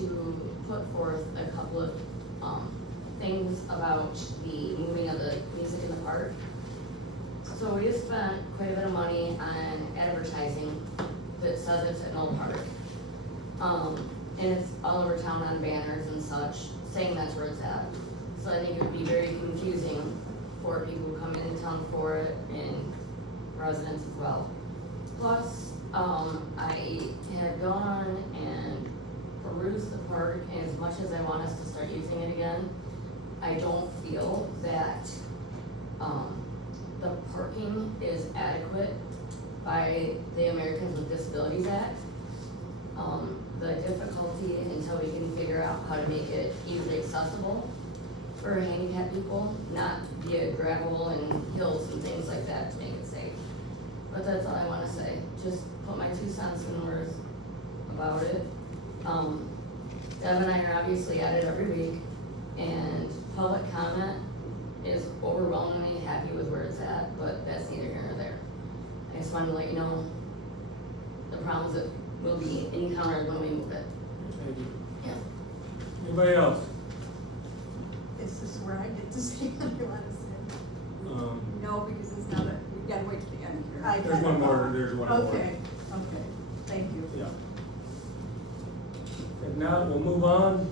to put forth a couple of, things about the moving of the music in the park. So we just spent quite a bit of money on advertising that says it's at Knoll Park. And it's all over town on banners and such, saying that's where it's at. So I think it would be very confusing for people who come into town for it and residents as well. Plus, I had gone and perused the park, and as much as I want us to start using it again, I don't feel that, the parking is adequate by the Americans with Disabilities Act. The difficulty until we can figure out how to make it easily accessible for handicapped people, not via gravel and hills and things like that to make it safe. But that's all I wanna say, just put my 2 cents in words about it. Deb and I are obviously at it every week, and public comment is overwhelmingly happy with where it's at, but that's neither here nor there. I just wanted to let you know the problems that will be encountered when we move it. Thank you. Yeah. Anybody else? Is this where I get to say what I want to say? No, because it's not a, we've got to wait till the end here. There's one more, there's one more. Okay, thank you. Yeah. If not, we'll move on.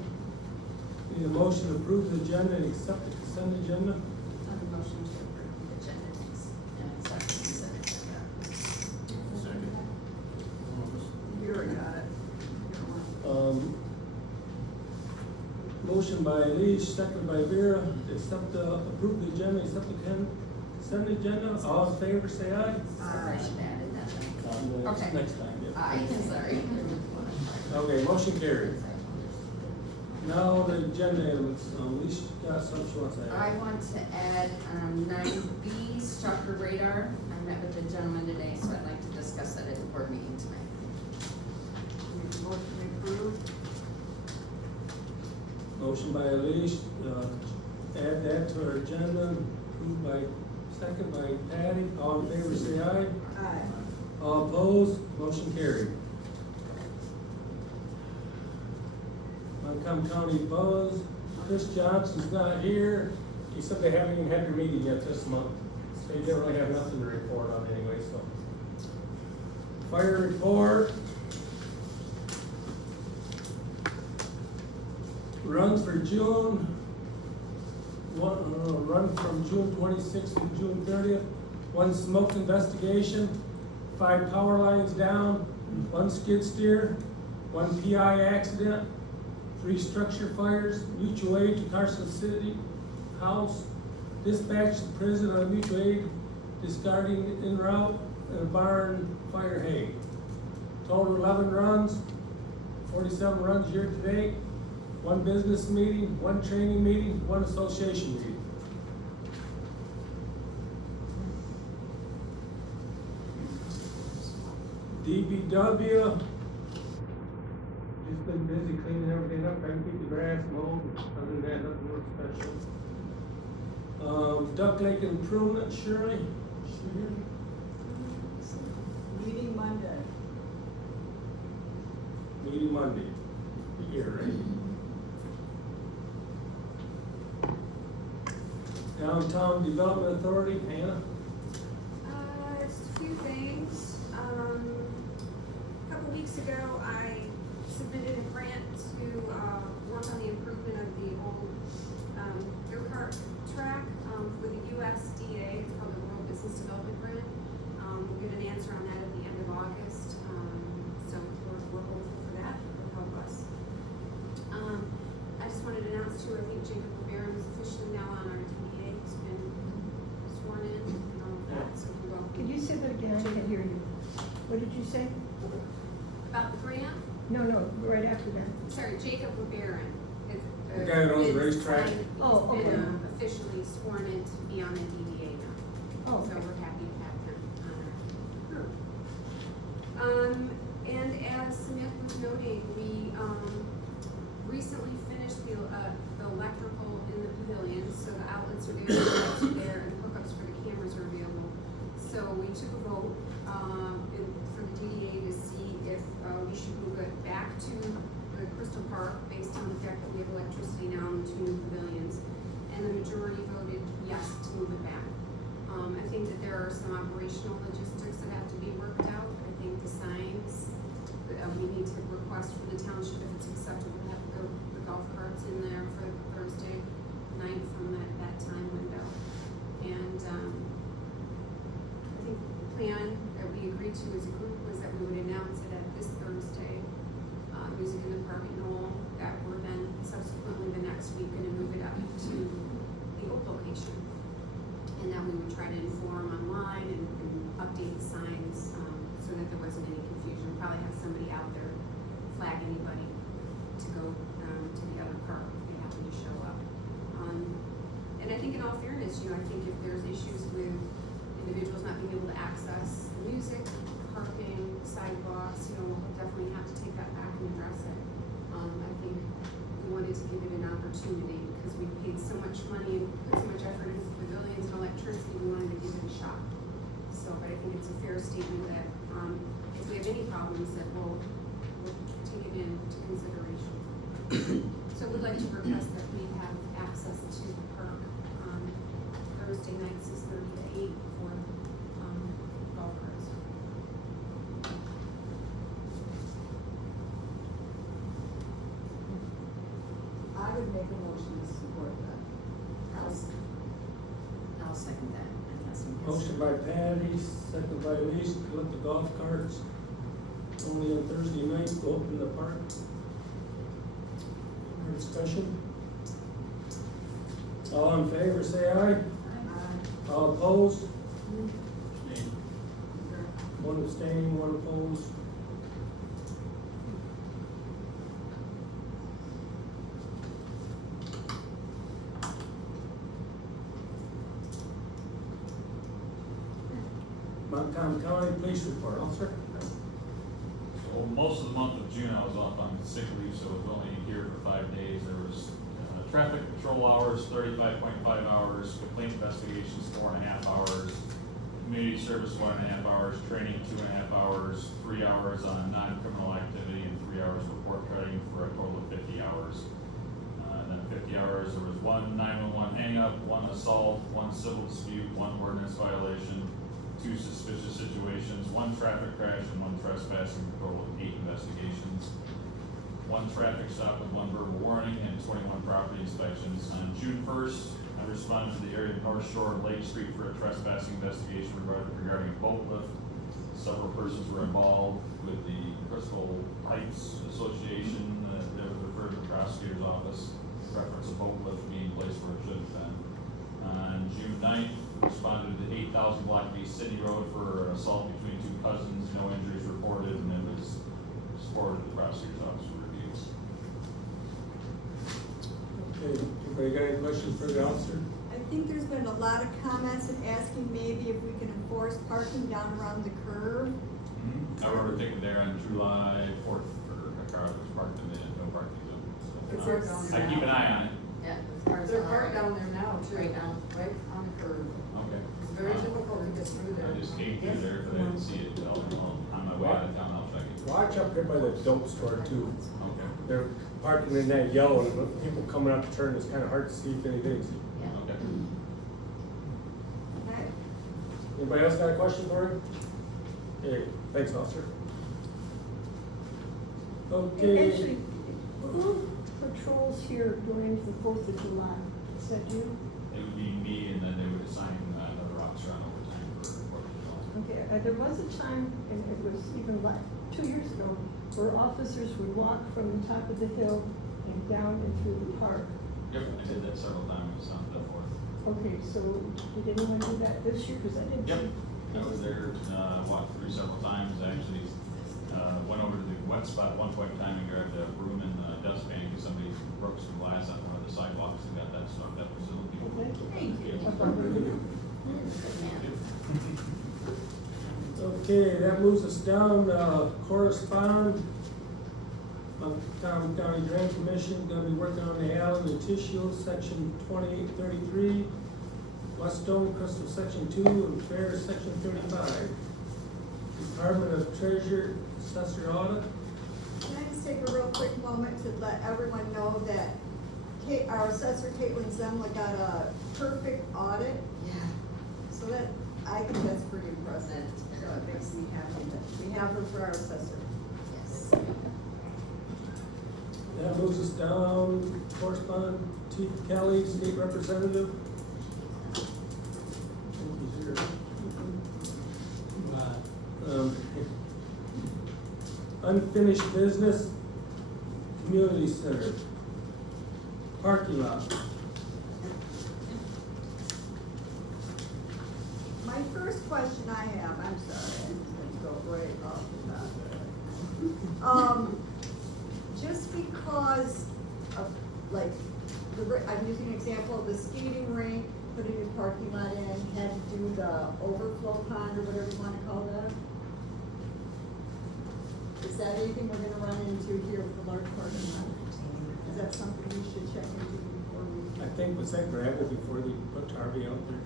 Need a motion to approve the agenda and accept the consent agenda. On the motion to approve the agenda, thanks, and accept the consent agenda. You already got it. Motion by Leach, second by Vera, to accept the, approve the agenda, accept the consent agenda. All in favor, say aye. I should add it, nothing. Okay. Next time, yeah. Aye, sorry. Okay, motion carried. Now the agenda items, Leach got something she wants to I add. want to add, 9B, stalker radar. I met with the gentleman today, so I'd like to discuss that at the board meeting tonight. Make a motion to approve. Motion by Leach, add that to our agenda, approved by, second by Patty. All in favor, say aye. Aye. All opposed, motion carried. Montgomery County Buzz, Chris Johnson's not here. He said they haven't even had their meeting yet this month, so he didn't really have nothing to report on anyway, so. Fire report. Runs for June, run from June 26th to June 30th. 1 smoke investigation, 5 power lines down, 1 skid steer, 1 PI accident, 3 structure fires, mutual aid to Carson City House, dispatch to prison on mutual aid, discarding en route, and a barn fire hay. Total 11 runs, 47 runs year to date. 1 business meeting, 1 training meeting, 1 association meeting. DBW, just been busy cleaning everything up, trying to keep the grass mowed, other than that, nothing real special. Duck Lake Improvement, Shirley, she here? Meeting Monday. Meeting Monday, here, right? Downtown Development Authority, Hannah? Just a few things. A couple weeks ago, I submitted a grant to, work on the improvement of the old, go-kart track, for the USDA. It's called the Rural Business Development Grant. We'll get an answer on that at the end of August, so we're hopeful for that, it'll help us. I just wanted to announce too, I think Jacob LeBaron is officially now on our DDA. He's been sworn in and all of that, so we're welcome. Could you say that again? I didn't hear you. What did you say? About the grant, No, right after that. sorry, Jacob LeBaron is. The guy that owns the racetrack? Oh, He's okay. been officially sworn in to be on the DDA now. Oh, So okay. we're happy to have him on our group. And as Smith was noting, we, recently finished the electrical in the pavilion, so the outlets are there, the lights are there, and the hookups for the cameras are available. So we took a vote, for the DDA to see if, we should move it back to the Crystal Park based on the fact that we have electricity now in 2 new pavilions. And the majority voted yes to move it back. I think that there are some operational logistics that have to be worked out. I think the signs, we need to request from the township if it's acceptable to have the golf carts in there for Thursday night from that time window. And, I think the plan that we agreed to as a group was that we would announce it at this Thursday, Music in the Park at Knoll, that we're then subsequently the next week gonna move it up to the old location. And then we would try to inform online and update the signs, so that there wasn't any confusion. Probably have somebody out there flag anybody to go, to the other park if they happen to show up. And I think in all fairness, I think if there's issues with individuals not being able to access music, parking, sidewalks, we'll definitely have to take that back and address it. I think we wanted to give it an opportunity because we paid so much money and put so much effort into pavilions and electricity, we wanted to give it a shot. So, but I think it's a fair statement that, if we have any problems, that we'll take it into consideration. So we'd like to request that we have access to the park, Thursday night, 6:30 to 8 for, golf carts. I would make a motion to support that. I'll second that. Motion by Patty, second by Lisa, to let the golf carts only on Thursday night, go open the park. Any discussion? All in favor, say aye. All opposed? One abstaining, one opposed. Montgomery County Police Report, officer. So most of the month of June, I was off on sick leave, so I was only here for 5 days. There was traffic patrol hours, 35.5 hours, complaint investigations, 4.5 hours, community service, 1.5 hours, training, 2.5 hours, 3 hours on non-criminal activity, and 3 hours report cutting for a total of 50 hours. And then 50 hours, there was 1 911 hang-up, 1 assault, 1 civil dispute, 1 ordinance violation, 2 suspicious situations, 1 traffic crash, and 1 trespassing, a total of 8 investigations. 1 traffic stop with 1 verbal warning, and 21 property inspections. On June 1st, I responded to the area of North Shore and Lake Street for a trespassing investigation regarding a boat lift. Several persons were involved with the Crystal Heights Association, that was referred to the prosecutor's office, reference a boat lift being placed where it should have been. On June 9th, responded to 8,000 Block B City Road for an assault between 2 cousins, no injuries reported, and it was forwarded to the prosecutor's office for review. Okay, anybody got any questions for the officer? I think there's been a lot of comments and asking maybe if we can enforce parking down around the curve. I wrote a ticket there on July 4th for a car that was parked in the no parking zone. It's So, there down I keep an eye on it. Yeah, as far as. They're parked down there now too. Right now. Right on the curb. Okay. It's very difficult to get through there. I just came through there, but I didn't see it until on my way out of town. I'll check it. Watch up there by the dope store too. Okay. They're parking in that yellow, and when people coming up to turn, it's kinda hard to see if anything's. Yeah. Okay. Okay. Anybody else got a question for him? Okay, thanks, officer. And Okay. actually, who patrols here during the 4th of July? Is that you? It would be me, and then they would assign another officer on overtime for 4th of July. Okay, there was a time, and it was even like 2 years ago, where officers would walk from the top of the hill and down and through the park. Yep, I did that several times on the 4th. Okay, so did anyone do that this year? Because I didn't. Yep, I was there, walked through several times. I actually went over to the wet spot at one point in time and grabbed a broom and a dustpan because somebody broke some glass on one of the sidewalks and got that stuff that facility. Thank you. Okay, that moves us down, correspond. Montgomery County Drain Commission, gonna be working on the Allen and Tissue, section 2833. Westone Crystal, section 2, and Fair, section 35. Department of Treasurer, Assessor Audit. Can I just just take a real quick moment to let everyone know that our assessor Caitlin Zemla got a perfect audit, Yeah. so that, I think that's pretty impressive. So it makes me happy that we have her for our assessor. Yes. That moves us down, correspondent Chief Kelly, State Representative. He's here. Unfinished business, community center, parking lot. My first question I have, I'm sorry, I'm just gonna go right off the top. Just because of, like, I'm using an example of the skating rink, put a new parking lot in, had to do the overflow pond or whatever you wanna call that. Is that anything we're gonna run into here with the large parking lot? Is that something we should check into before we? I think, was that gravel before they put Harvey out there?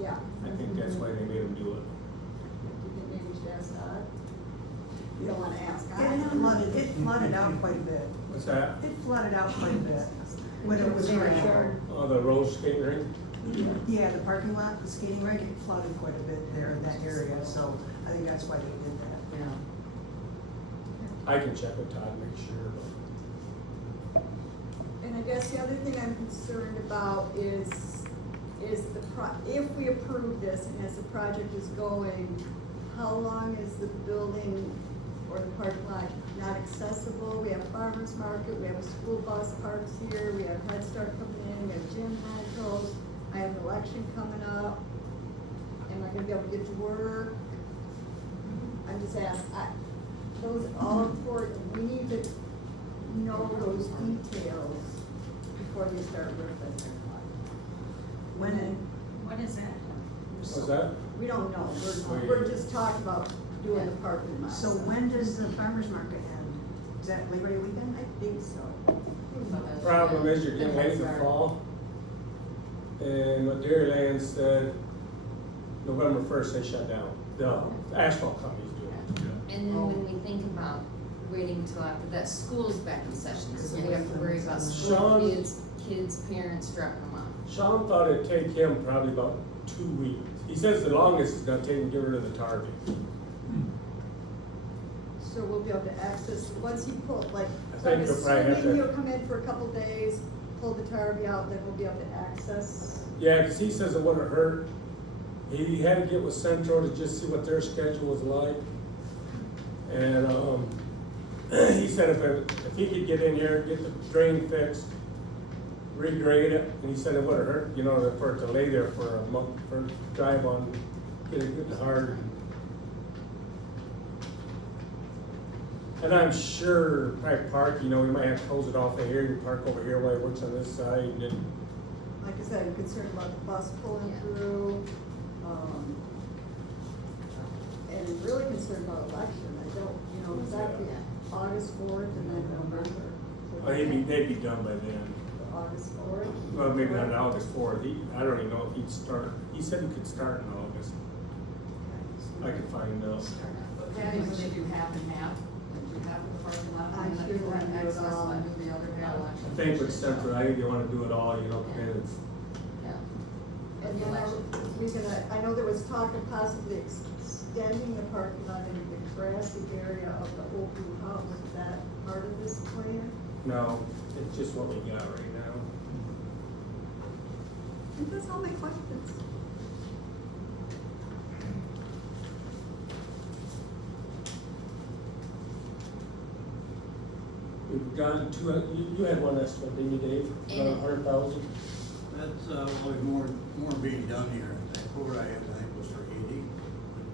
Yeah. I think that's why they made him do it. Do you think maybe we should ask that? You don't wanna ask, It flooded out quite a bit. What's that? It flooded out quite a bit when it was raining. Oh, the roller skating rink? Yeah, the parking lot, the skating rink, it flooded quite a bit there in that area, so I think that's why they did that. Yeah. I can check with Todd, make sure, And I guess the other thing I'm concerned about is if we approve this and as the project is going, how long is the building or the parking lot not accessible? We have farmer's market, we have a school bus parks here, we have Head Start coming in, we have gym rentals, I have an election coming up. Am I gonna be able to get to work? I'm just asking, those are all important, we need to know those details before you start ripping. When is that? What's that? We don't know, we're just talking about doing the parking lot. So when does the farmer's market end? Is that Labor Day weekend? I think so. Problem is you're getting ready for fall. And what Dairyland said, November first, they shut down. The asphalt company's doing it. And then when we think about waiting till after that, school's back in session, so we have to worry about school Sean- kids, parents dropping them off. Sean thought it'd take him probably about 2 weeks. He says the longest it's gonna take him to get rid of the target. So we'll be able to access, once he pull, like, I so I'm think you'll probably have assuming to- he'll come in for a couple days, pull the Tarby out, then we'll be able to access. Yeah, 'cause he says it wouldn't hurt. He had to get with Central to just see what their schedule was like. And, he said if he could get in here, get the drain fixed, regrade it, and he said it wouldn't hurt, you know, for it to lay there for a month, for drive on, get it good hard. And I'm sure, probably park, you know, we might have to close it off of here, you park over here while he works on this side, and then Like I said, I'm concerned about the bus pulling Yeah. through, and really concerned about election. I don't, you know, exactly August 4th and then November. oh, they'd be done by then. August 4th? Well, maybe not August 4th, I don't even know if he'd start, he said he could start in August. I could find out. But Patty, would they do half and half? Like do half of the parking lot I'm and then sure do they do it access all. and do the other half? I think with Central, I think they wanna do it all, you know, because it's, Yeah. And then I know there was talk of possibly extending the parking lot into the grassy area of the old blue house. Is that part of this plan? no, it's just what we got right now. I think that's all my questions. We've gotten two, you had one estimate, didn't you, Dave? About 100,000? That's, always more being done here. That quote I have, I think, was for 80,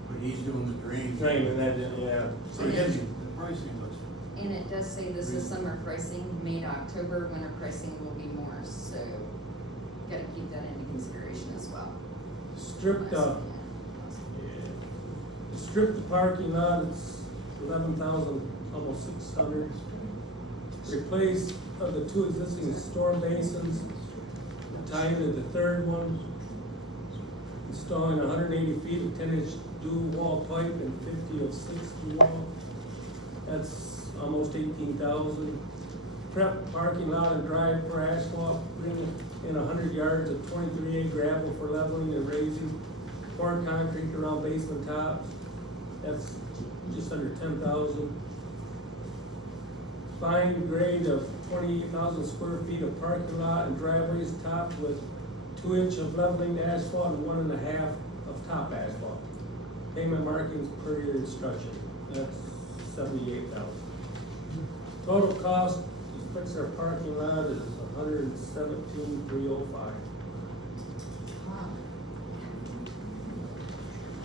but he's doing the drains. Drain and that, yeah. So The he has, pricing was, And it does say this is summer pricing, May to October, winter pricing will be more, so gotta keep that into consideration as well. stripped up, stripped the parking lot, it's 11,000, almost 600. Replace of the two existing storm basins, tie into the third one. Installing 180 feet of 10-inch dual wall pipe and 50 of 60 wall. That's almost 18,000. Prep parking lot and drive for asphalt, bring in 100 yards of 23A gravel for leveling and raising. Pour concrete around basement tops, that's just under 10,000. Fine grade of 28,000 square feet of parking lot and driveways topped with 2 inch of leveling asphalt and 1.5 of top asphalt. Pavement markings per your instruction, that's 78,000. Total cost to fix our parking lot is 117,305.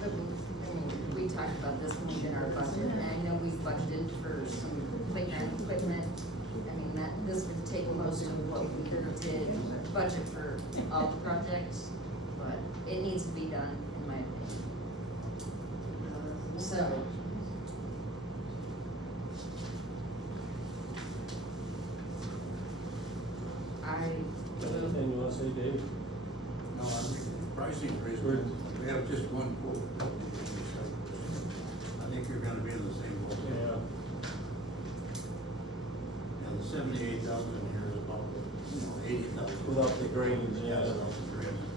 But we talked about this when we did our budget, and I know we budgeted for some playground equipment. I mean, this would take most of what we did budget for all the projects, but it needs to be done, in my opinion. So, Anything you wanna say, Dave? No, I think pricing is reasonable. We have just one quote. I think you're gonna be in the same boat. Yeah. And the 78,000 here is about, 80,000. Without the drainage, yeah. Without the drainage.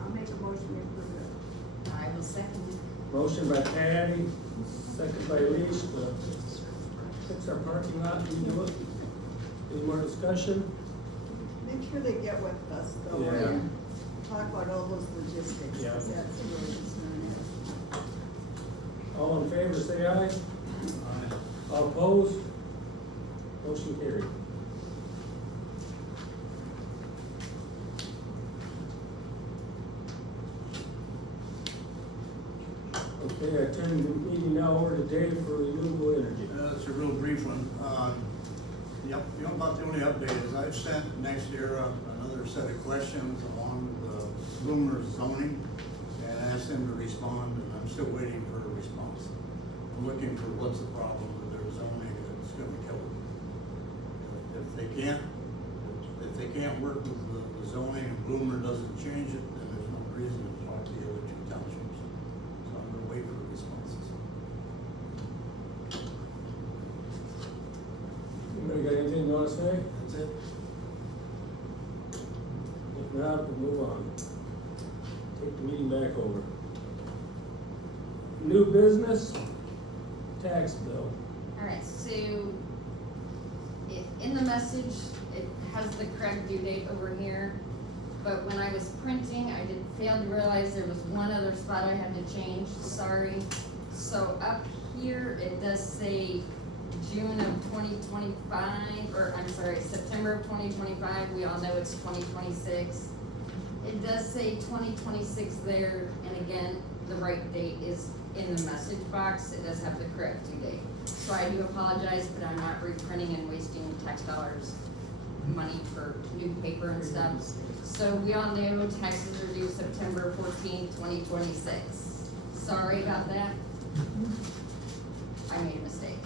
I'll make a motion to approve it. I will second. Motion by Patty, second by Leash, to fix our parking lot, we do it. Any more discussion? Make sure they get with us though, Yeah. and talk about all those logistics, Yeah. because that's really concern All in favor, say aye. Aye. All opposed? Motion carried. Okay, I turn the meeting now over to Dave for renewable energy. It's a real brief one. Yep, about the only update is I've sent next year another set of questions along with the Bloomer zoning and asked them to respond, and I'm still waiting for a response. I'm looking for what's the problem with their zoning that's gonna kill it. If they can't work with the zoning and Bloomer doesn't change it, then there's no reason to talk to the other two townships. So I'm gonna wait for responses. Anybody got anything you wanna say? That's it. If not, we'll move on. Take the meeting back over. New business, tax bill. Alright, so in the message, it has the correct due date over here, but when I was printing, I did fail to realize there was one other spot I had to change, sorry. So up here, it does say June of 2025, or I'm sorry, September of 2025, we all know it's 2026. It does say 2026 there, and again, the right date is in the message box, it does have the correct due date. So I do apologize, but I'm not reprinting and wasting tax dollars, money for new paper and stuff. So we all know taxes are due September 14th, 2026. Sorry about that. I made a mistake.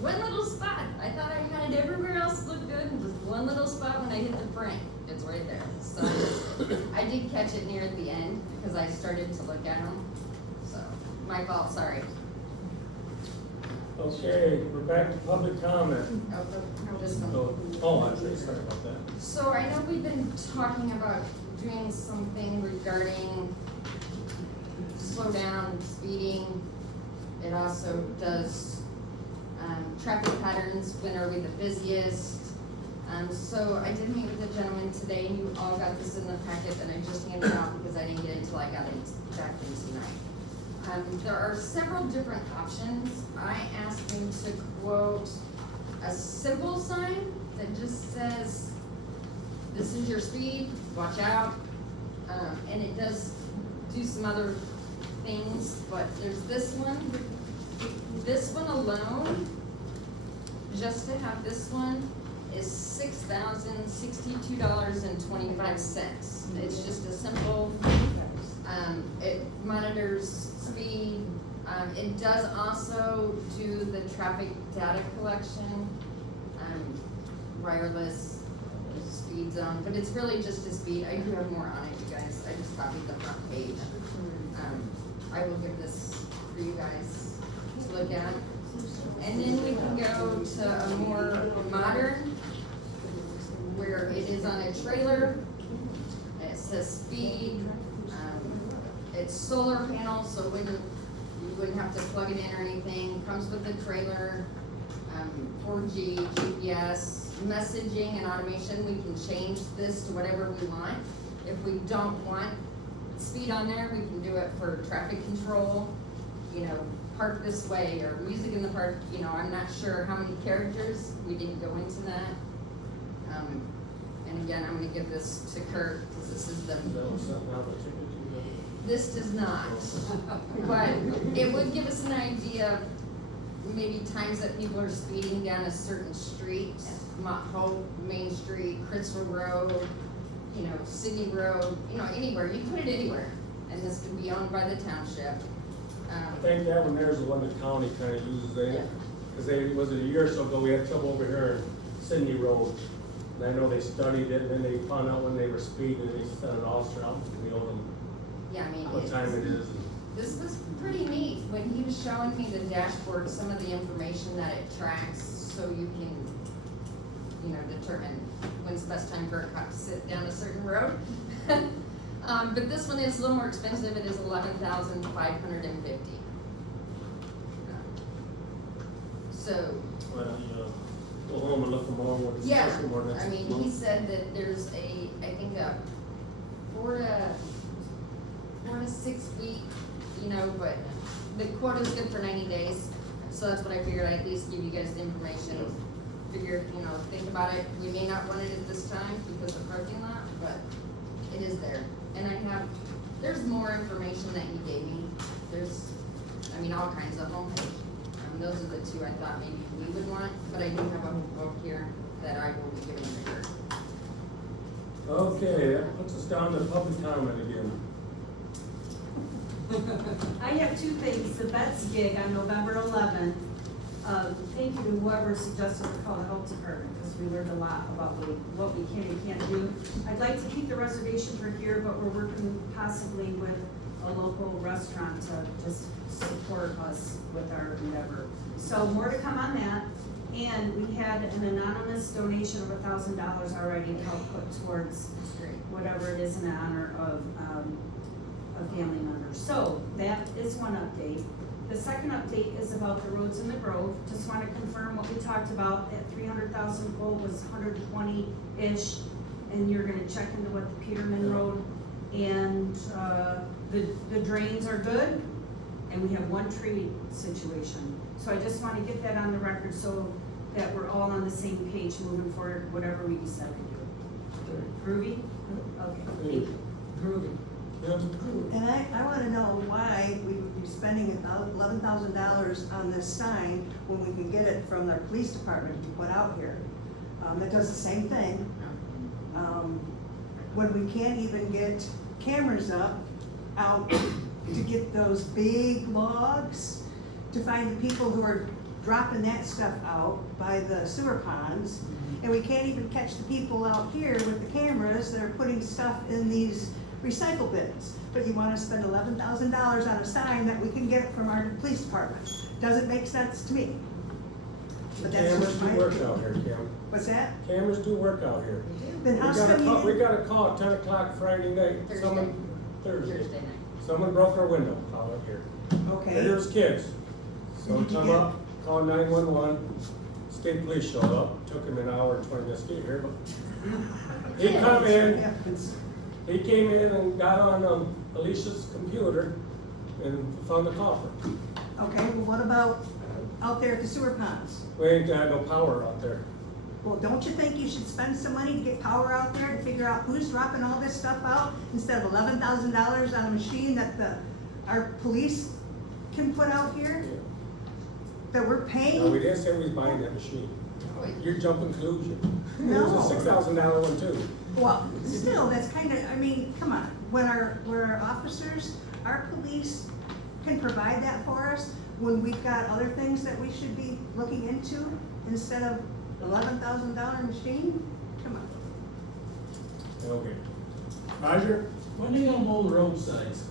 One little spot, I thought I had it everywhere else looked good, and just one little spot when I hit the print, it's right there. So I did catch it near the end, because I started to look at them, so, my fault, sorry. Okay, we're back to public comment. Oh, this one. Oh, I'm sorry about that. So I know we've been talking about doing something regarding slow down, speeding. It also does, traffic patterns, when are we the busiest? So I did meet with a gentleman today, and you all got this in the packet that I just handed out because I didn't get it until I got it back in tonight. There are several different options. I asked him to quote a simple sign that just says, this is your speed, watch out. And it does do some other things, but there's this one. This one alone, just to have this one, is $6,062.25. It's just a simple, it monitors speed. It does also do the traffic data collection, wireless speed zone, but it's really just a speed. I do have more on it, you guys. I just copied the front page. I will give this for you guys to look at. And then we can go to a more modern, where it is on a trailer. It says speed, it's solar panel, so you wouldn't have to plug it in or anything. Comes with the trailer, 4G, GPS, messaging and automation. We can change this to whatever we want. If we don't want speed on there, we can do it for traffic control, park this way, or music in the park, I'm not sure how many characters, we didn't go into that. And again, I'm gonna give this to Kurt, because this is the, this does not. But it would give us an idea of maybe times that people are speeding down a certain street, Mott Hope, Main Street, Crystal Road, Sydney Road, anywhere, you can put it anywhere, and this can be owned by the township. I think that one there's the one the county kinda uses, because was it a year or so ago, we had trouble over here in Sydney Road. And I know they studied it, and then they found out when they were speeding, and they sent an officer out, and we owed them Yeah, I mean, what time it is. this was pretty neat, when he was showing me the dashboard, some of the information that it tracks, so you can, determine when's the best time for a cop to sit down a certain road. But this one is a little more expensive, it is $11,550. So, Well, go home and look them all, what yeah, discuss them more next I mean, month. he said that there's I think a 4 to 6 week, but the quote is good for 90 days. So that's what I figured, I'd at least give you guys the information. Figured, think about it. We may not want it at this time because of parking lot, but it is there. And there's more information that he gave me. There's, all kinds of them. Those are the two I thought maybe we would want, but I do have a whole book here that I will be giving to her. Okay, that puts us down to public comment again. I have two things, the Vets gig on November 11th. Thank you to whoever suggested we call the health department, because we learned a lot about what we can and can't do. I'd like to keep the reservation for here, but we're working possibly with a local restaurant to just support us with our endeavor. So more to come on that. And we had an anonymous donation of $1,000 already to help put towards whatever it is in honor of a family member. So that is one update. The second update is about the roads in the Grove. Just want to confirm what we talked about. That 300,000 goal was 120-ish, and you're going to check into what the Peterman Road and the drains are good, and we have one tree situation. So I just want to get that on the record so that we're all on the same page moving forward, whatever we decide to do. Groovy? Okay, thank you. Groovy. And I wanna know why we would be spending $11,000 on this sign when we can get it from their police department to put out here. That does the same thing. When we can't even get cameras out to get those big logs, to find the people who are dropping that stuff out by the sewer ponds, and we can't even catch the people out here with the cameras that are putting stuff in these recycle bins. But you wanna spend $11,000 on a sign that we can get from our police department. Doesn't make sense to me. But that's Cameras just do my work opinion. out here, Kim. What's that? Cameras do work out here. Then how come you We didn't? got a call at 10 o'clock Friday night. Thursday. Thursday. Thursday night. Someone broke our window out here. Okay. There's kids. So Did you come get- up, call 911, state police showed up, took him an hour and 20 minutes to get here, but he come in, Yeah, it's- he came in and got on Alicia's computer and found the coffer. Okay, well, what about out there at the sewer ponds? We ain't got no power out there. Well, don't you think you should spend some money to get power out there to figure out who's dropping all this stuff out instead of $11,000 on a machine that our police can put out here? That we're No, we paying? didn't say we was buying that machine. You're jumping conclusion. It was No. a $6,000 one too. Well, still, that's kind of, come on, when our officers, our police can provide that for us, when we've got other things that we should be looking into instead of $11,000 machine? Come on. Okay. Roger? When are you gonna mow the roadsides?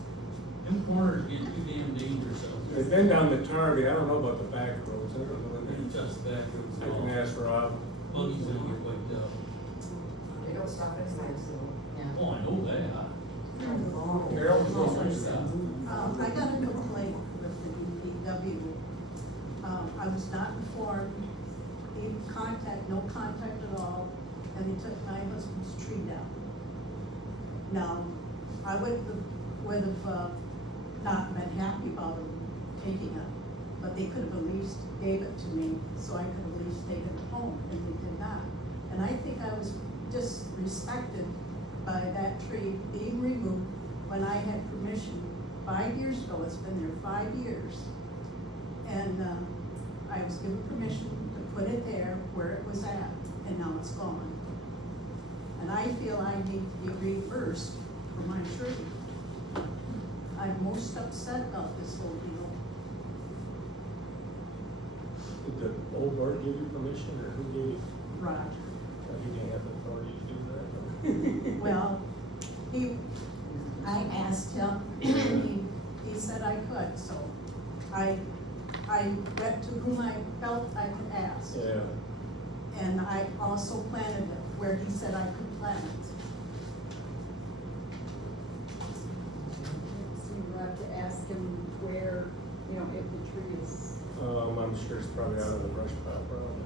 Them corners get too damn dangerous out there. They've been down the Tarby, I don't know about the back roads, I don't know. And just back roads. I can ask Rob. Buggies that get wiped out. They don't stop at times, so. Oh, I know that. Carol, go first. I got a complaint with the DPW. I was not informed, no contact at all, and they took my husband's tree down. Now, I would have not been happy about them taking it, but they could have at least gave it to me, so I could have at least taken it home, and they did not. And I think I was disrespected by that tree being removed when I had permission 5 years ago. It's been there 5 years. And I was given permission to put it there where it was at, and now it's gone. And I feel I need to be reimbursed for my tree. I'm most upset about this whole deal. Did the old board give you permission, or who gave you? Roger. He didn't have the authority to do that. Well, I asked him, and he said I could, so I went to whom I felt I could ask. Yeah. And I also planted it where he said I could plant it. So you have to ask him where, you know, if the tree is, I'm sure it's probably out of the brush pile, probably.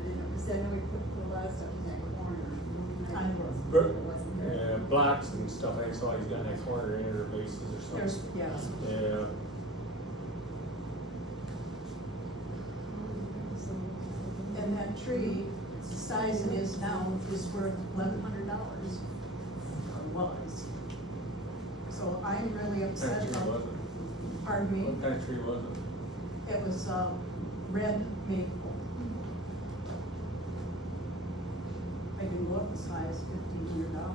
I didn't know, because I know we put the last stuff in that corner. I was. Bur- It wasn't there. Blocks and stuff, I saw he's got in that corner in or bases or There's, something. yes. Yeah. And that tree, the size it is now, is worth $1,100, or was. So I'm really What kind upset of tree about, was it? pardon me, What kind of tree was it? it was, red maple. I can go up as high as $1,500.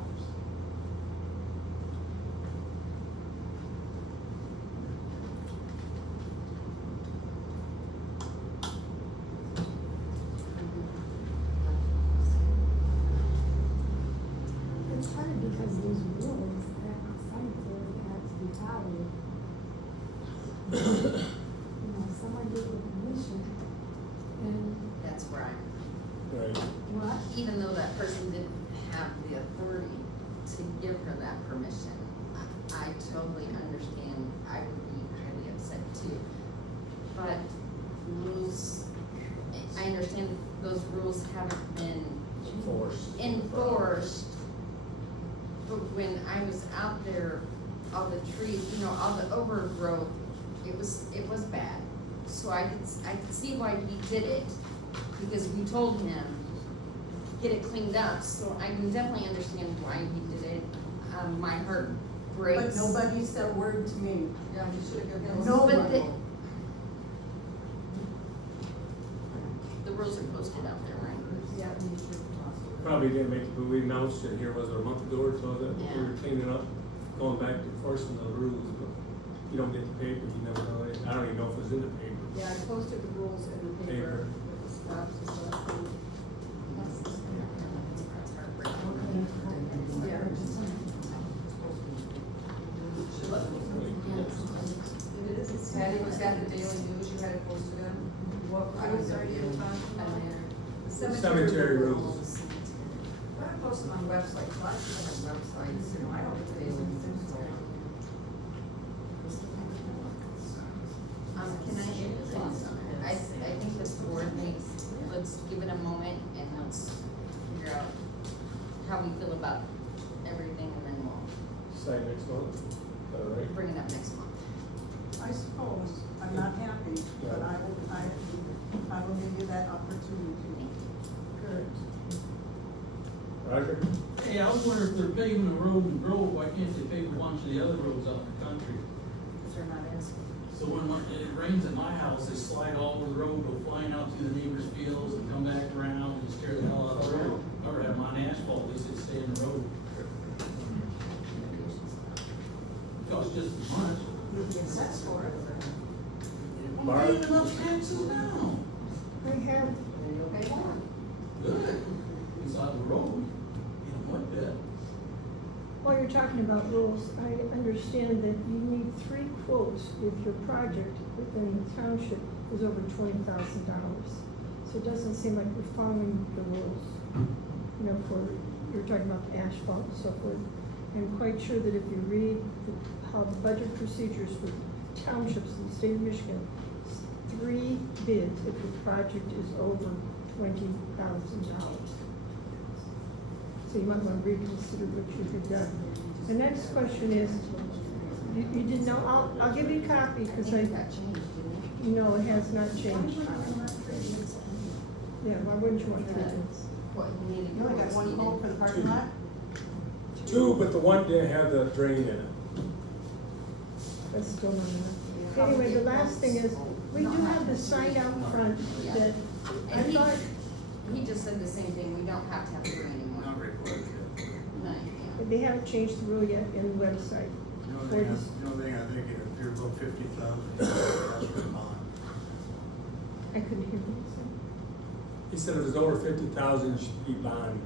It's hard because there's rules that some sort have to be followed. You know, someone gave you permission, and That's where I'm, Right. what? even though that person didn't have the authority to give her that permission, I totally understand, I would be highly upset too. But rules, I understand those rules haven't been enforced. But when I was out there, all the trees, you know, all the overgrowth, it was bad. So I could see why he did it, because we told him, get it cleaned up, so I can definitely understand why he did it. My heart But breaks. nobody said a word to me. Yeah, you should have given No. us. But the rules are posted out there, right? Yeah, you should. Probably didn't make it, but we announced it here, was it a month ago or so, that we were Yeah. cleaning up, going back to enforcing the rules, but you don't get the paper, you never know it. I don't even know if it was in the paper. Yeah, I posted the rules in the paper with the steps and stuff. Patty, was that the Daily News you had it posted in? What, I was sorry, you were talking about? Cemetery rules. I post them on websites, a lot of people have websites, you know, I don't have Daily News. Can I say something? I think the board let's give it a moment and let's figure out how we feel about everything, and then we'll Decide next month, all right? bring it up next month. I suppose, I'm not happy, but I will give you that opportunity. Good. Roger? Hey, I was wondering if they're paving the road in Grove, why can't they pave a bunch of the other roads out in the country? Because they're not asking. So when it rains at my house, they slide all over the road, go flying out through the neighbor's fields and come back around and scare the hell out of the road. Never have them on asphalt, they say stay in the road. Costs just as much. That's for it. I'm paying enough taxes now. We have, Then you'll pay more. Good. Inside the road, you know, like that. well, you're talking talking about rules, I understand that you need 3 quotes if your project within the township is over $20,000. So it doesn't seem like we're following the rules, you know, you're talking about the asphalt and so forth. I'm quite sure that if you read how the budget procedures for townships in the state of Michigan, it's 3 bids if the project is over $20,000. So you might want to reconsider what you have done. The next question is, you didn't know, I'll give you a copy, because I think that changed, didn't it? no, it has not changed. Yeah, why wouldn't you want to do this? What you needed. You only got 1 quote for the parking lot? 2, but the one didn't have the drain in it. That's still not enough. Anyway, the last thing is, we do have the sign out front that, I And thought, he just said the same thing, we don't have to have a green anymore. Not required yet. No, you can't. they haven't changed the rule yet in the website. The only thing I think, if you're below 50,000, you ask for a bond. I couldn't hear what you said. He said if it's over 50,000, it should be bond.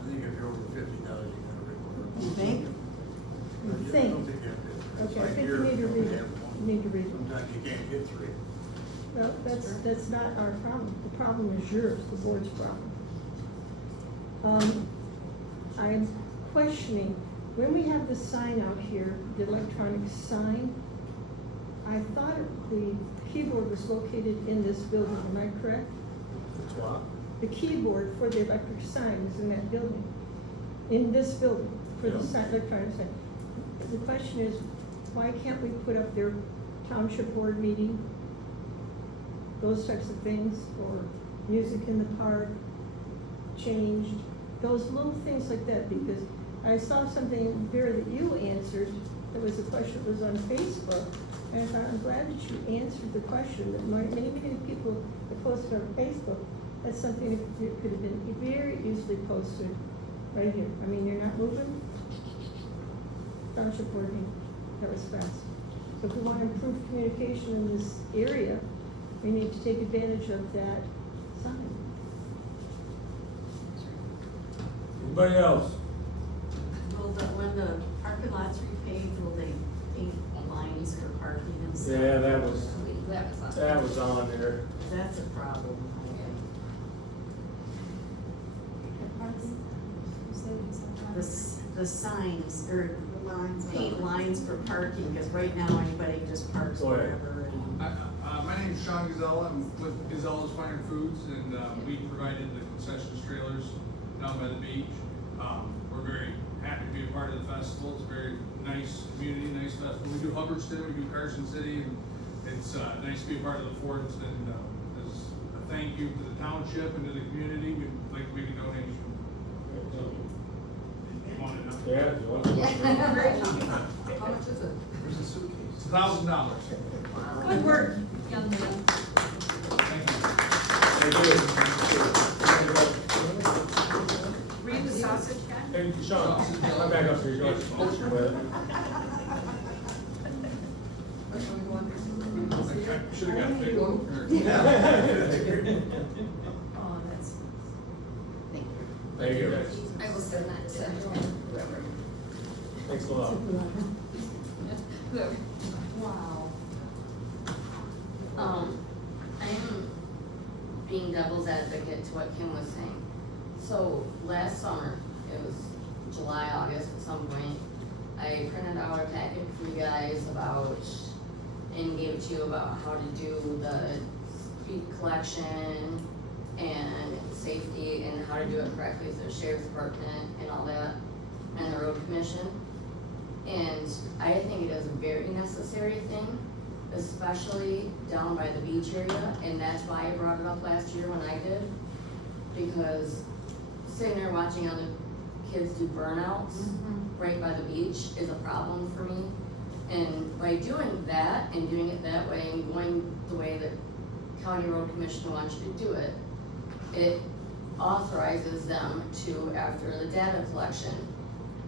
I think if you're over 50,000, you gotta require a bond. You think? You I think? don't think you have to. It's Okay, I like think you here, need to read we it. have one. You need to read it. Sometimes you can't get 3. Well, that's not our problem. The problem is yours, the board's problem. I'm questioning, when we have the sign out here, the electronic sign, I thought the keyboard was located in this building, am I correct? That's what? The keyboard for the electric sign is in that building, in this building, for the Yeah. sign, electronic sign. The question is, why can't we put up their township board meeting, those types of things, or music in the park, changed, those little things like that, because I saw something, Vera, that you answered, there was a question that was on Facebook, and I thought, I'm glad that you answered the question, that many people that posted on Facebook, that's something that could have been very easily posted right here. I mean, you're not moving, township board meeting, that was fast. So if we want to improve communication in this area, we need to take advantage of that sign. Anybody else? When the parking lots repaved, will they paint lines for parking and stuff? Yeah, that was That was on. on there. That's a problem. The signs, or paint lines for parking, because right now anybody just parks Go ahead. wherever. and- My name is Sean Gazella, I'm with Gazella's Finer Foods, and we provided the concessions trailers down by the beach. We're very happy to be a part of the festival, it's a very nice community, nice festival. We do Hubbardston, we do Carson City, and it's nice to be a part of the Fourth, and as a thank you to the township and to the community, we'd like to make a donation. So, you want it now? Yeah, if you want to. How much is it? There's a suitcase. $1,000. Good work, young man. Thank you. Read the sausage guy. Hey, Sean, come back up here, you want to picture with it? I should've got a big one. Oh, that's. Thank you. Thank you. I will send that to whoever. Thanks a lot. Whoever. Wow. I'm being devil's advocate to what Kim was saying. So last summer, it was July, August at some point, I printed out a packet for you guys about, and gave it to you about how to do the speed collection and safety and how to do it correctly, so the sheriff's department and all that, and the road commission. And I think it is a very necessary thing, especially down by the beach area, and that's why I brought it up last year when I did. Because sitting there watching other kids do burnouts right by the beach is a problem for me. And by doing that and doing it that way and going the way that County Road Commission wants you to do it, it authorizes them to, after the data collection,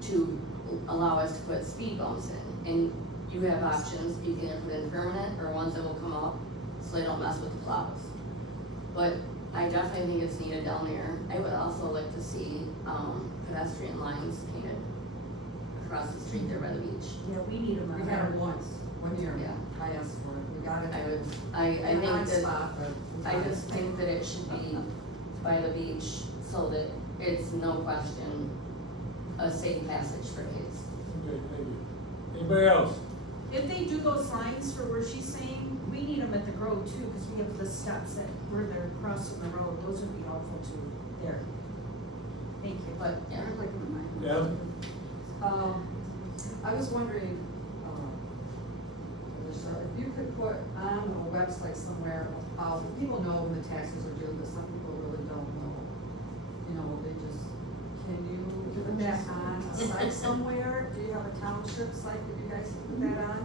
to allow us to put speed bumps in. And you have options, you can either put in permanent or ones that will come up so they don't mess with the plows. But I definitely think it's needed down there. I would also like to see pedestrian lines painted. across the street there by the beach. Yeah, we need them. We had it once, 1 year, Yeah. I asked for it, we got it. I think Odd that, spot, but we I got it. just think that it should be by the beach so that it's no question a safe passage for kids. Okay, thank you. Anybody else? If they do those signs for where she's saying, we need them at the Grove too, because we have the steps that, where they're crossing the road, those would be helpful too, there. Thank you. But, yeah. I'd like them in mine. Yeah, I was wondering, Alicia, if you could put on a website somewhere, people know when the taxes are due, but some people really don't know. You know, they just, can you put that on a site somewhere? Do you have a township site that you guys can put that on?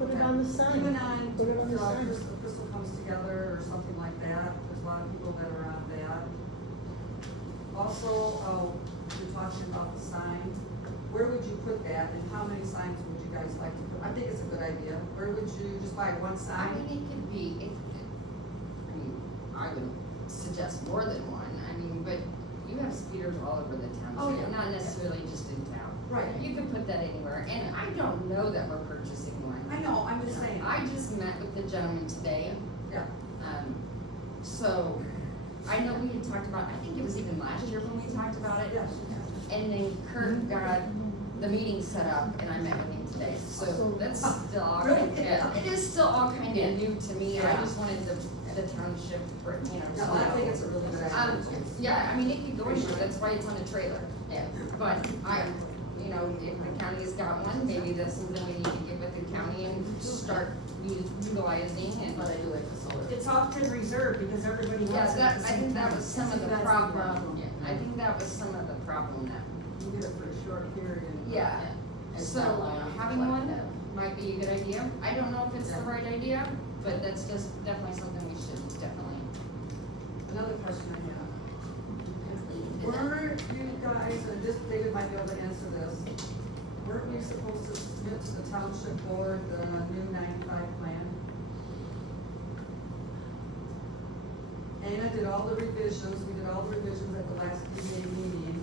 Put it on the sign. Even on, Put it on the sign. Crystal Comes Together or something like that, there's a lot of people that are on that. Also, you're talking about the sign, where would you put that and how many signs would you guys like to put? I think it's a good idea, where would you, just buy one I sign? mean, it could be, I would suggest more than one, I mean, but you have speeders all over the Oh, township, yeah. not necessarily just in town. Right. You could put that anywhere, and I don't know that we're purchasing one. I know, I'm just saying. I just met with the gentleman today, Yeah, so, I know we had talked about, I think it was even last year when we talked about it. yes. And then Kurt got the meeting set up and I met with him today, so that's still all kind of, it is still all kind of new to me, I Yeah. just wanted the township, you know. No, I think it's a really good idea. Yeah, I mean, it could go anywhere, that's why it's on a trailer. Yeah. But you know, if the county's got one, maybe that's something we need to get with the county and start utilizing and. But I do like the solar. It's often reserved because everybody Yeah, has it that, at the I same think that time. was some of the That's the problem, problem. I think that was some of the problem that, You get it for a short period. yeah. It's So, not long enough to having collect one that. might be a good idea. I don't know if it's the right idea, but that's just definitely something we should definitely. Another question I have. Weren't you guys, and this, David might be able to answer this, weren't you supposed to submit to the township board the new 95 plan? Anna did all the revisions, we did all the revisions at the last PDA meeting.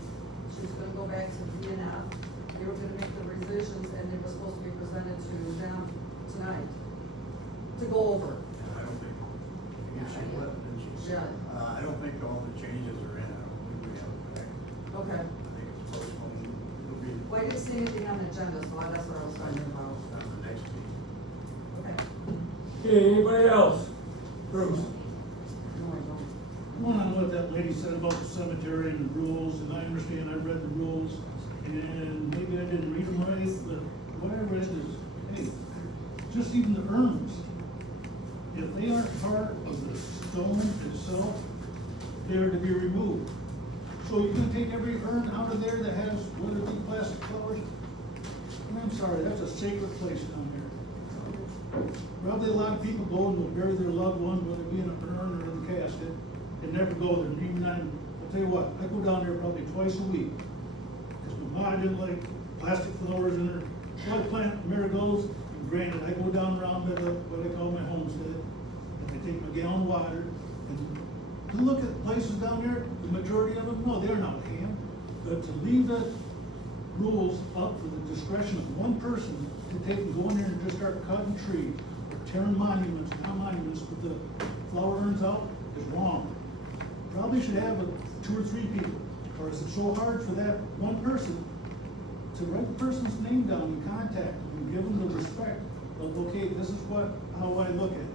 She was gonna go back to DNF. They were gonna make the revisions and they were supposed to be presented to them tonight to go over. I don't think, she left, didn't she? Yeah. I don't think all the changes are in, I don't think we have it back. Okay. I think it's postponed, it'll be Well, I didn't see anything on the agenda, so that's what I was wondering about. on the next meeting. Okay. okay, anybody else? Bruce? No, I don't. Going on what that lady said about the cemetery and the rules, and I understand, I read the rules, and maybe I didn't read them right, but what I read is, hey, just even the urns, if they aren't part of the stone itself, they are to be removed. So you can take every urn out of there that has, whether it be plastic flowers, and I'm sorry, that's a sacred place down there. Probably a lot of people go and will bury their loved one, whether it be in an urn or in a casket, and never go there, and even I'll tell you what, I go down there probably twice a week. Cause my mom didn't like plastic flowers in her, so I plant marigolds, and granted, I go down around by the, what I call my homestead, and I take my gallon of water, and you look at places down there, the majority of them, no, they're not hand, but to leave the rules up for the discretion of one person to take and go in there and just start cutting trees, or tearing monuments, not monuments, but the flower urns out, is wrong. Probably should have 2 or 3 people, or is it so hard for that one person to write the person's name down and contact them and give them the respect of, okay, this is how I look at it.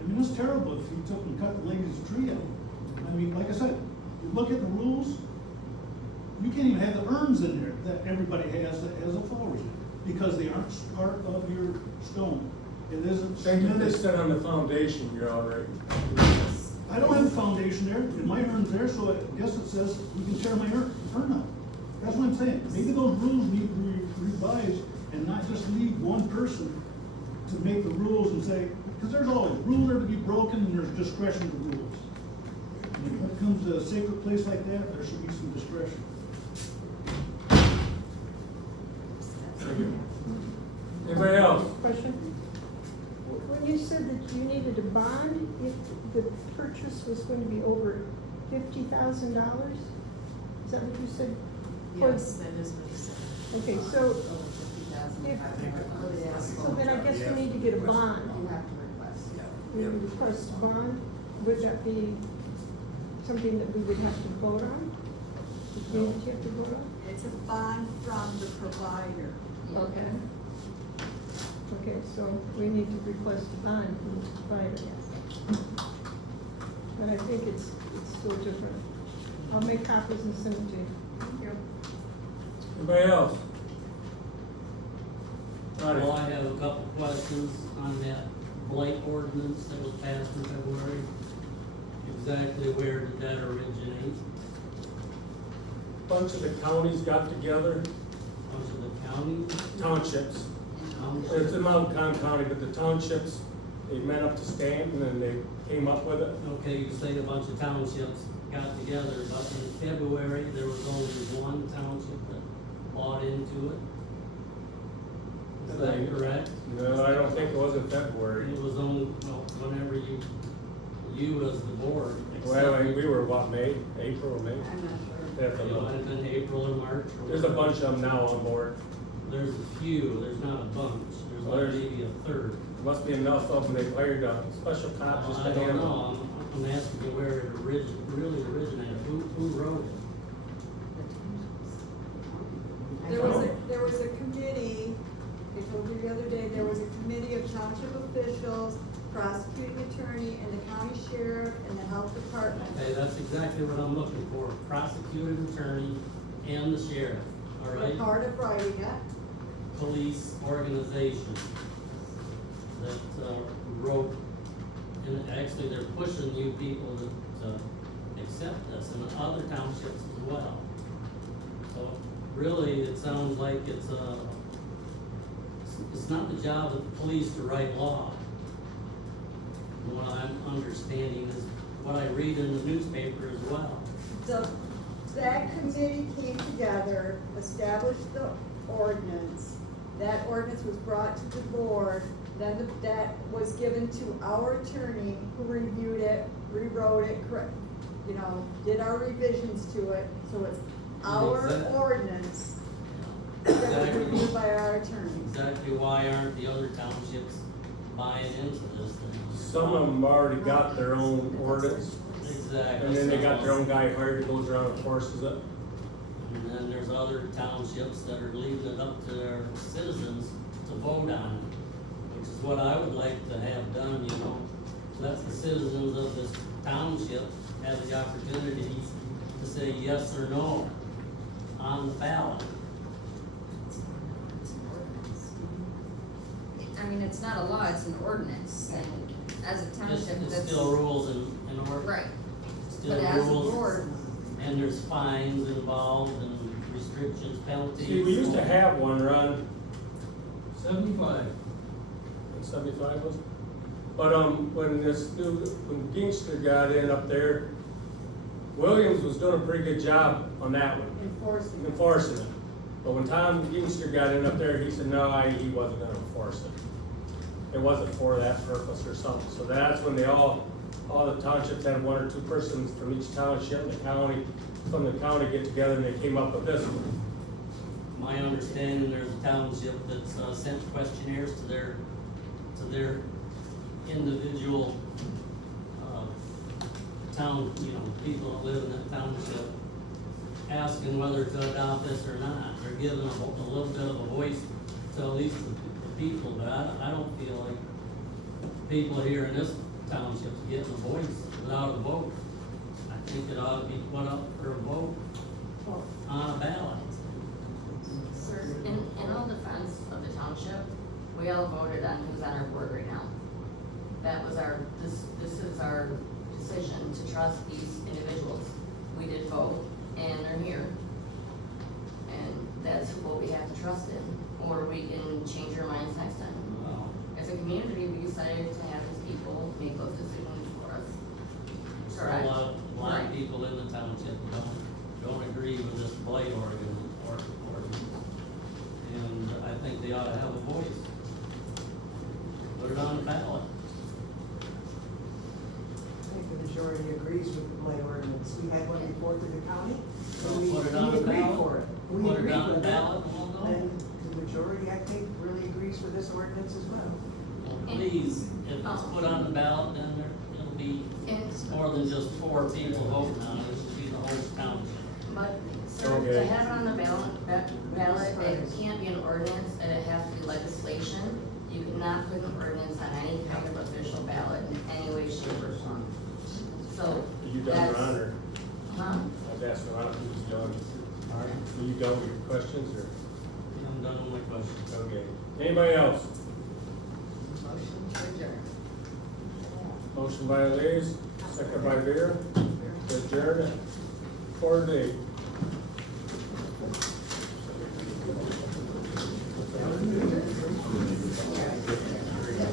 I mean, it's terrible if you took and cut the lady's tree out. I mean, like I said, you look at the rules, you can't even have the urns in there that everybody has that has the flowers in it, because they aren't part of your stone. It isn't. Thank you, they said on the foundation, you're all right. I don't have a foundation there, and my urn's there, so I guess it says you can tear my urn out. That's what I'm saying. Maybe those rules need to be revised and not just leave one person to make the rules and say, because there's always, rules are to be broken and there's discretion to rules. And when it comes to a sacred place like that, there should be some discretion. Thank you. Anybody else? Question? When you said that you needed a bond, if the purchase was going to be over $50,000? Is that what you said? Yes, that is what he said. Okay, so, so then I guess we need to get a bond. You have to request. We request a bond, would that be something that we would have to vote on? The community have to vote on? It's a bond from the provider. Okay. Okay, so we need to request a bond from the provider. But I think it's still different. I'll make copies and send it to you. Thank you. Anybody else? Well, I have a couple questions on that blight ordinance that was passed in February. Exactly where did that originate? Bunch of the counties got together, Was it the county? townships. It's in Montcalm County, but the townships, they met up to stand and then they came up with it. Okay, you say a bunch of townships got together, but in February, there was only one township that bought into it. Is that correct? No, I don't think it was in February. It was only, well, whenever you as the board. Well, accepted- we were what, May, April or May? I'm not sure. Have to It look. might have been April or March. or There's a whatever. bunch of them now on board. There's a few, there's not a bunch, there's Well, like there's- maybe a third. Must be enough of them, they've hired a special cop just I to don't handle know, them. I'm asking you where it really originated, who wrote it? There was a committee, I told you the other day, there was a committee of township officials, prosecuting attorney, and the county sheriff, and the health department. Okay, that's exactly what I'm looking for, prosecuting attorney and the sheriff, all We're right? part of writing it. Police organization that wrote, and actually they're pushing you people to accept this, and other townships as well. So really, it sounds like it's not the job of the police to write law. And what I'm understanding is what I read in the newspaper as well. That committee came together, established the ordinance. That ordinance was brought to the board, then that was given to our attorney, who reviewed it, rewrote it, did our revisions to it, so it's our Exactly. ordinance that was Exactly. reviewed by our attorney. Exactly why aren't the other townships buying into this thing? Some of them already got their own ordinance, Exactly. and then they got their own guy hired who goes around and enforces it. And then there's other townships that are leaving it up to their citizens to vote on it, which is what I would like to have done, you know. Let the citizens of this township have the opportunity to say yes or no on the ballot. I mean, it's not a law, it's an ordinance, and as a township, It's that's. still rules and order. Right, Still but as a rules, board, and there's fines involved and restrictions, penalties. See, we used to have one run, 75. 75 was? But, when Gingster got in up there, Williams was doing a pretty good job on that one, enforcing it. But when Tom Gingster got in up there, he said, no, he wasn't gonna enforce it. It wasn't for that purpose or something, so that's when all the townships had one or two persons from each township, from the county get together and they came up with this one. My understanding, there's a township that's sent questionnaires to their individual, town, people that live in that township, asking whether to adopt this or not. They're giving a little bit of a voice to at least the people, but I don't feel like people here in this township's getting a voice without a vote. I think it ought to be put up for a vote on a ballot. Sir, in all defense of the township, we all voted on who's on our board right now. That was this is our decision to trust these individuals. We did vote, and they're here. And that's what we have to trust in, or we can change our minds next time. Wow. As a community, we decided to have these people make those decisions for us. So Correct. a lot of people in the township don't agree with this blight ordinance. And I think they ought to have a voice. Put it on the ballot. I think the majority agrees with the blight ordinance. We had one before to the county, So and put it on we the agreed ballot. for it. We Put it agreed on the with it. ballot and we'll go. then the majority, I think, really agrees with this ordinance as well. Well, please, if it's put on the ballot, then it'll be more than just 4 people voting on it, it should be the whole township. But, sir, to Okay. have it on the ballot, it can't be an ordinance, and it has to be legislation. You cannot put an ordinance on any kind of official ballot in any way, shape, or form. So, Are you done, that's. Ron, or? Huh? I was asking Ron if he was done. Are you done with your questions, or? I'm done with my questions. Okay. Anybody else? Motion to adjourn. Motion by Liz, second by Vera, to adjourn at 4 to 8.